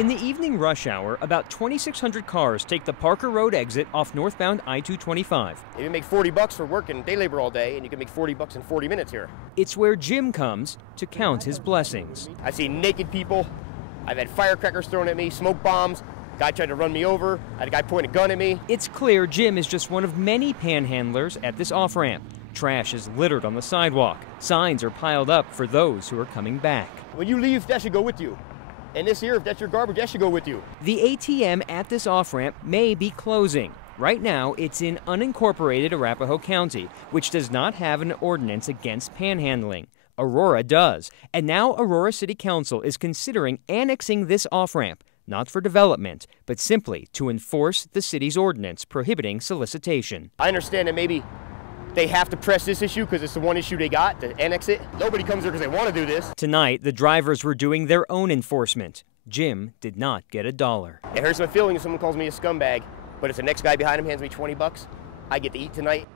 In the evening rush hour, about 2,600 cars take the Parker Road exit off northbound I-225. If you make 40 bucks for working day labor all day, and you can make 40 bucks in 40 minutes here. It's where Jim comes to count his blessings. I see naked people. I've had firecrackers thrown at me, smoke bombs. Guy tried to run me over. I had a guy point a gun at me. It's clear Jim is just one of many panhandlers at this off-ramp. Trash is littered on the sidewalk. Signs are piled up for those who are coming back. When you leave, that should go with you. And this here, if that's your garbage, that should go with you. The ATM at this off-ramp may be closing. Right now, it's in unincorporated Arapahoe County, which does not have an ordinance against panhandling. Aurora does. And now Aurora City Council is considering annexing this off-ramp, not for development, but simply to enforce the city's ordinance prohibiting solicitation. I understand that maybe they have to press this issue because it's the one issue they got, to annex it. Nobody comes here because they want to do this. Tonight, the drivers were doing their own enforcement. Jim did not get $1. It hurts my feelings if someone calls me a scumbag, but if the next guy behind him hands me 20 bucks, I get to eat tonight.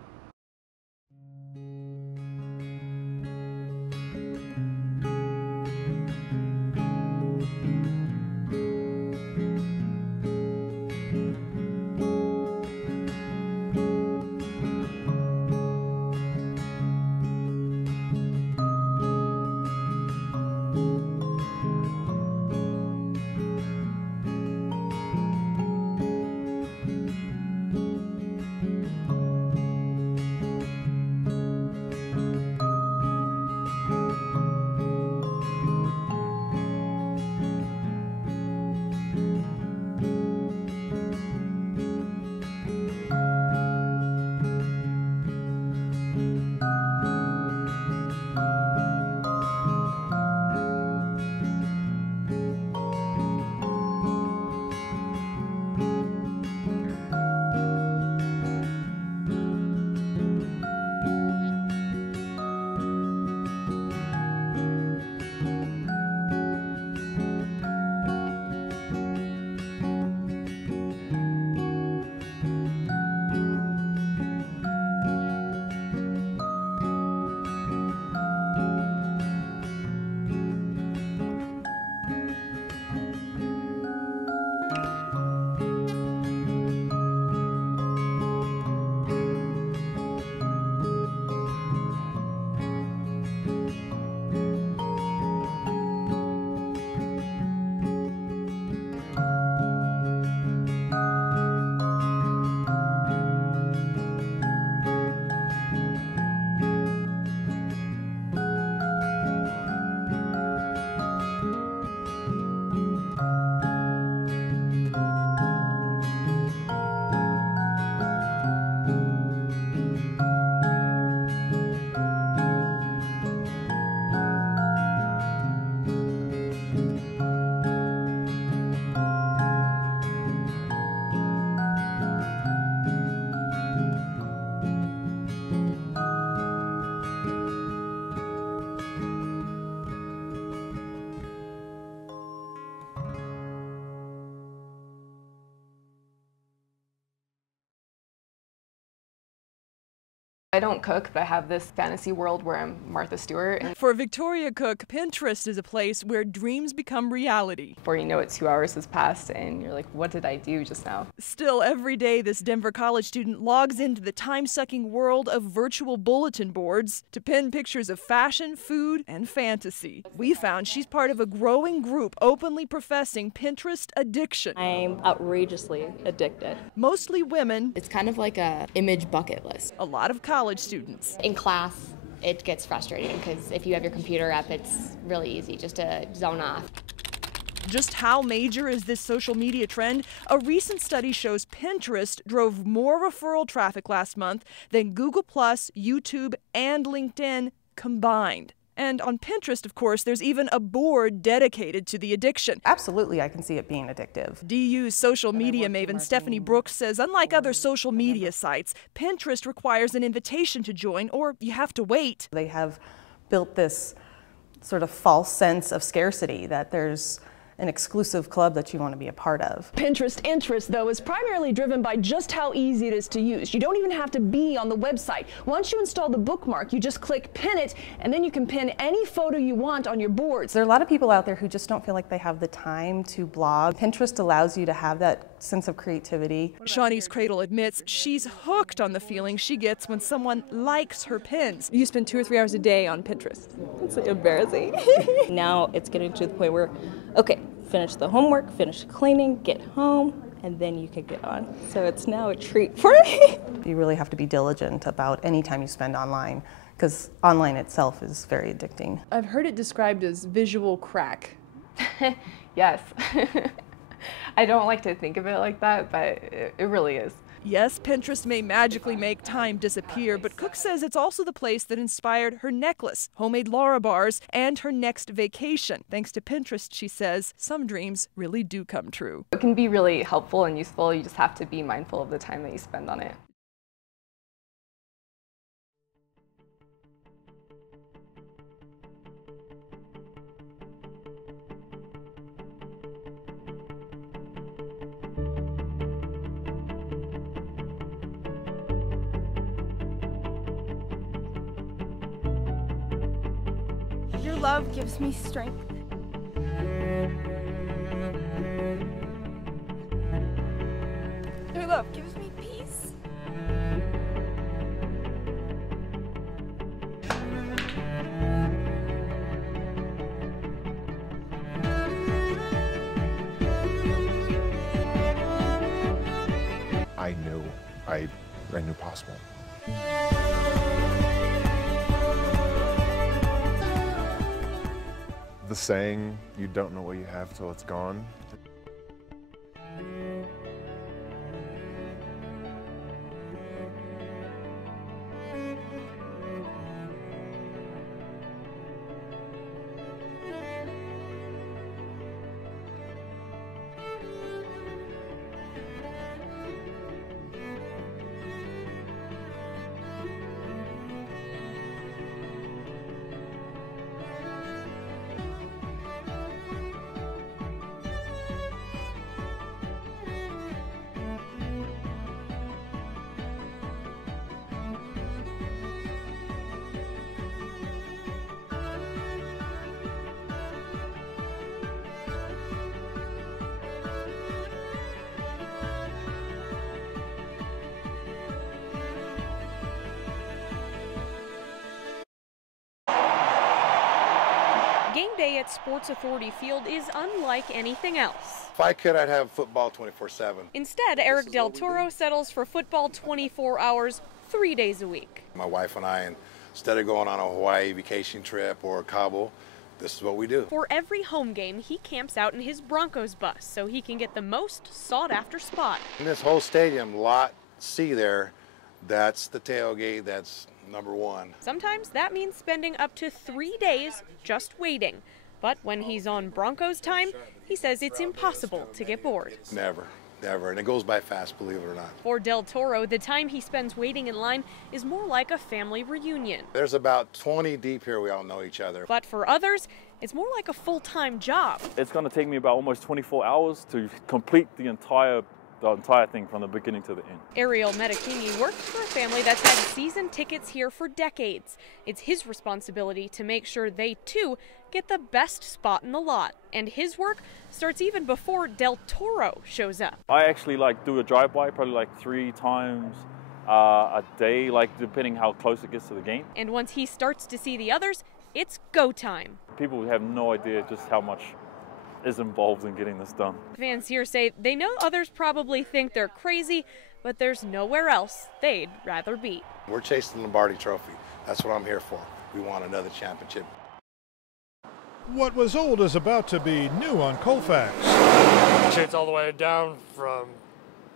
I don't cook, but I have this fantasy world where I'm Martha Stewart. And for Victoria Cook, Pinterest is a place where dreams become reality. before you know it, 2 hours has passed and you're like, what did I do just now? Still, every day this Denver college student logs into the time-sucking world of virtual bulletin boards to pin pictures of fashion, food, and fantasy. We found she's part of a growing group openly professing Pinterest addiction. I'm outrageously addicted. Mostly women. It's kind of like a image bucket list. A lot of college students. In class, it gets frustrating because if you have your computer up, it's really easy just to zone off. Just how major is this social media trend? A recent study shows Pinterest drove more referral traffic last month than Google+, YouTube, and LinkedIn combined. And on Pinterest, of course, there's even a board dedicated to the addiction. Absolutely, I can see it being addictive. DU's social media maven Stephanie Brooks says unlike other social media sites, Pinterest requires an invitation to join or you have to wait. They have built this sort of false sense of scarcity, that there's an exclusive club that you want to be a part of. Pinterest interest, though, is primarily driven by just how easy it is to use. You don't even have to be on the website. Once you install the bookmark, you just click pin it, and then you can pin any photo you want on your boards. There are a lot of people out there who just don't feel like they have the time to blog. Pinterest allows you to have that sense of creativity. Shawnee's Cradle admits she's hooked on the feeling she gets when someone likes her pins. You spend 2 or 3 hours a day on Pinterest. It's embarrassing. Now it's getting to the point where, okay, finish the homework, finish cleaning, get home, and then you can get on. So it's now a treat for me. You really have to be diligent about any time you spend online, because online itself is very addicting. I've heard it described as visual crack. Yes. I don't like to think of it like that, but it really is. Yes, Pinterest may magically make time disappear, but Cook says it's also the place that inspired her necklace, homemade Lara bars, and her next vacation. Thanks to Pinterest, she says, some dreams really do come true. It can be really helpful and useful. You just have to be mindful of the time that you spend on it. Your love gives me strength. Your love gives me peace. I knew possible. The saying, you don't know what you have till it's gone. Game day at Sports Authority Field is unlike anything else. If I could, I'd have football 24/7. Instead, Eric Del Toro settles for football 24 hours, 3 days a week. My wife and I, instead of going on a Hawaii vacation trip or Cabo, this is what we do. For every home game, he camps out in his Broncos bus so he can get the most sought-after spot. In this whole stadium, lot C there, that's the tailgate, that's #1. Sometimes that means spending up to 3 days just waiting. But when he's on Broncos time, he says it's impossible to get bored. Never. And it goes by fast, believe it or not. For Del Toro, the time he spends waiting in line is more like a family reunion. There's about 20 deep here, we all know each other. But for others, it's more like a full-time job. It's going to take me about almost 24 hours to complete the entire thing from the beginning to the end. Ariel Metakingi works for a family that's had season tickets here for decades. It's his responsibility to make sure they, too, get the best spot in the lot. And his work starts even before Del Toro shows up. I actually do a drive-by probably 3 times a day, depending how close it gets to the game. And once he starts to see the others, it's go time. People have no idea just how much is involved in getting this done. Fans here say they know others probably think they're crazy, but there's nowhere else they'd rather be. We're chasing the Lombardi Trophy. That's what I'm here for. We want another championship. What was old is about to be new on Colfax. Shades all the way down from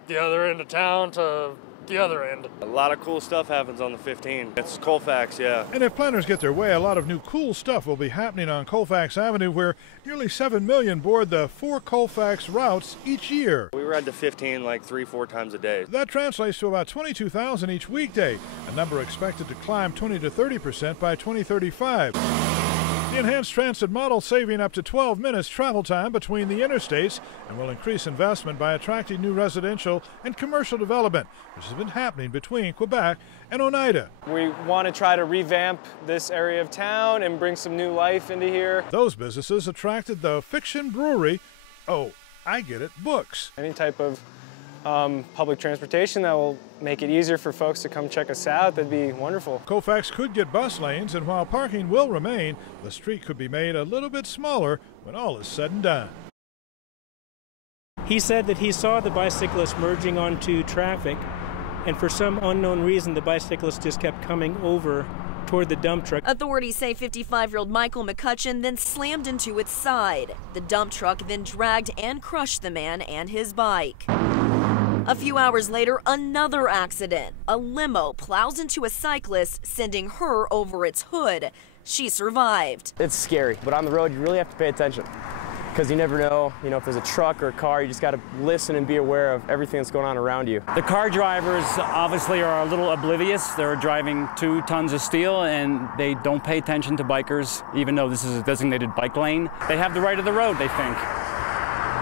the other end of town to the other end. A lot of cool stuff happens on the 15. It's Colfax, yeah. And if planners get their way, a lot of new cool stuff will be happening on Colfax Avenue, where nearly 7 million board the 4 Colfax routes each year. We ride the 15 3-4 times a day. That translates to about 22,000 each weekday, a number expected to climb 20 to 30% by 2035. The The enhanced transit model saving up to 12 minutes travel time between the interstates and will increase investment by attracting new residential and commercial development, which has been happening between Quebec and Oneida. We want to try to revamp this area of town and bring some new life into here. Those businesses attracted the Fiction Brewery. Oh, I get it, books. Any type of public transportation that will make it easier for folks to come check us out, that'd be wonderful. Colfax could get bus lanes, and while parking will remain, the street could be made a little bit smaller when all is said and done. He said that he saw the bicyclists merging onto traffic, and for some unknown reason, the bicyclists just kept coming over toward the dump truck. Authorities say 55-year-old Michael McCutcheon then slammed into its side. The dump truck then dragged and crushed the man and his bike. A few hours later, another accident. A limo plows into a cyclist, sending her over its hood. She survived. It's scary, but on the road, you really have to pay attention because you never know, if there's a truck or a car, you just got to listen and be aware of everything that's going on around you. The car drivers obviously are a little oblivious. They're driving 2 tons of steel and they don't pay attention to bikers, even though this is a designated bike lane. They have the right of the road, they think.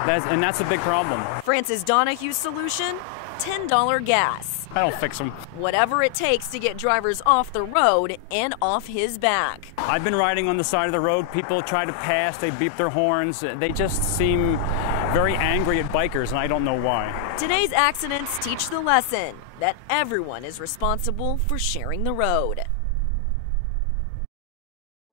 And that's a big problem. Francis Donahue's solution? $10 gas. I don't fix them. Whatever it takes to get drivers off the road and off his back. I've been riding on the side of the road. People try to pass, they beep their horns. They just seem very angry at bikers, and I don't know why. Today's accidents teach the lesson that everyone is responsible for sharing the road.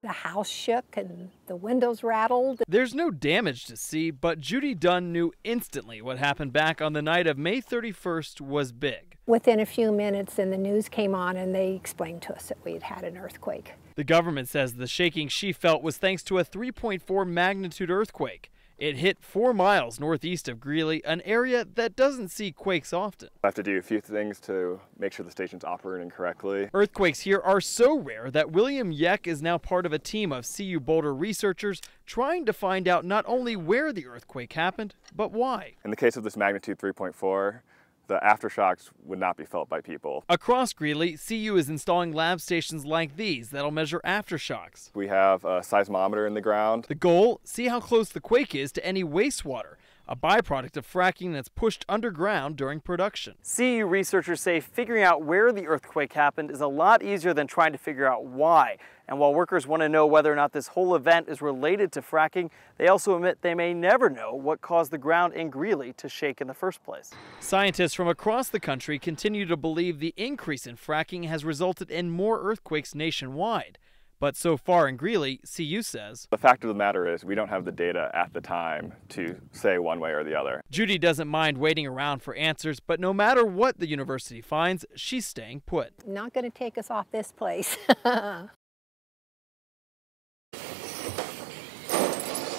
The house shook and the windows rattled. There's no damage to see, but Judy Dunn knew instantly what happened back on the night of May 31st was big. Within a few minutes, and the news came on and they explained to us that we had had an earthquake. The government says the shaking she felt was thanks to a 3.4 magnitude earthquake. It hit 4 miles northeast of Greeley, an area that doesn't see quakes often. I have to do a few things to make sure the station's operating correctly. Earthquakes here are so rare that William Yeck is now part of a team of CU Boulder researchers trying to find out not only where the earthquake happened, but why. In the case of this magnitude 3.4, the aftershocks would not be felt by people. Across Greeley, CU is installing lab stations like these that'll measure aftershocks. We have a seismometer in the ground. The goal, see how close the quake is to any wastewater, a byproduct of fracking that's pushed underground during production. CU researchers say figuring out where the earthquake happened is a lot easier than trying to figure out why. And while workers want to know whether or not this whole event is related to fracking, they also admit they may never know what caused the ground in Greeley to shake in the first place. Scientists from across the country continue to believe the increase in fracking has resulted in more earthquakes nationwide. But so far in Greeley, CU says, the fact of the matter is we don't have the data at the time to say one way or the other. Judy doesn't mind waiting around for answers, but no matter what the university finds, she's staying put. Not going to take us off this place.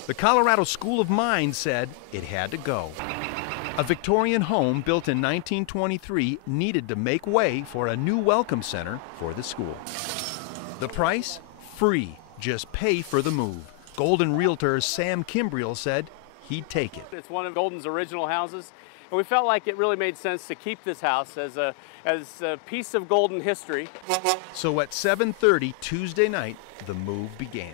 The Colorado School of Mines said it had to go. A Victorian home built in 1923 needed to make way for a new welcome center for the school. The price? Free. Just pay for the move. Golden Realtor Sam Kimbriel said he'd take it. It's one of Golden's original houses, and we felt like it really made sense to keep this house as a piece of Golden history. So at 7:30 Tuesday night, the move began.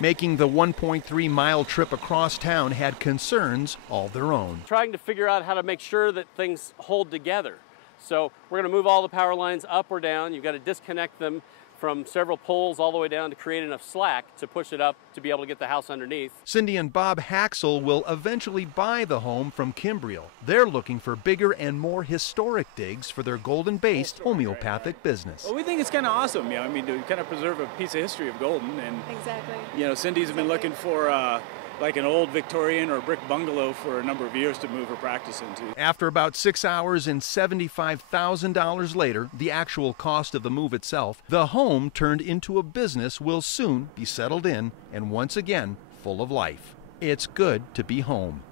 Making the 1.3-mile trip across town had concerns all their own. Trying to figure out how to make sure that things hold together. So we're going to move all the power lines up or down. You've got to disconnect them from several poles all the way down to create enough slack to push it up to be able to get the house underneath. Cindy and Bob Haxel will eventually buy the home from Kimbriel. They're looking for bigger and more historic digs for their Golden-based homeopathic business. Well, we think it's kind of awesome, I mean, to kind of preserve a piece of history of Golden. And, exactly. Cindy's been looking for like an old Victorian or brick bungalow for a number of years to move her practice into. After about 6 hours and $75,000 later, the actual cost of the move itself, the home turned into a business will soon be settled in and once again full of life. It's good to be home.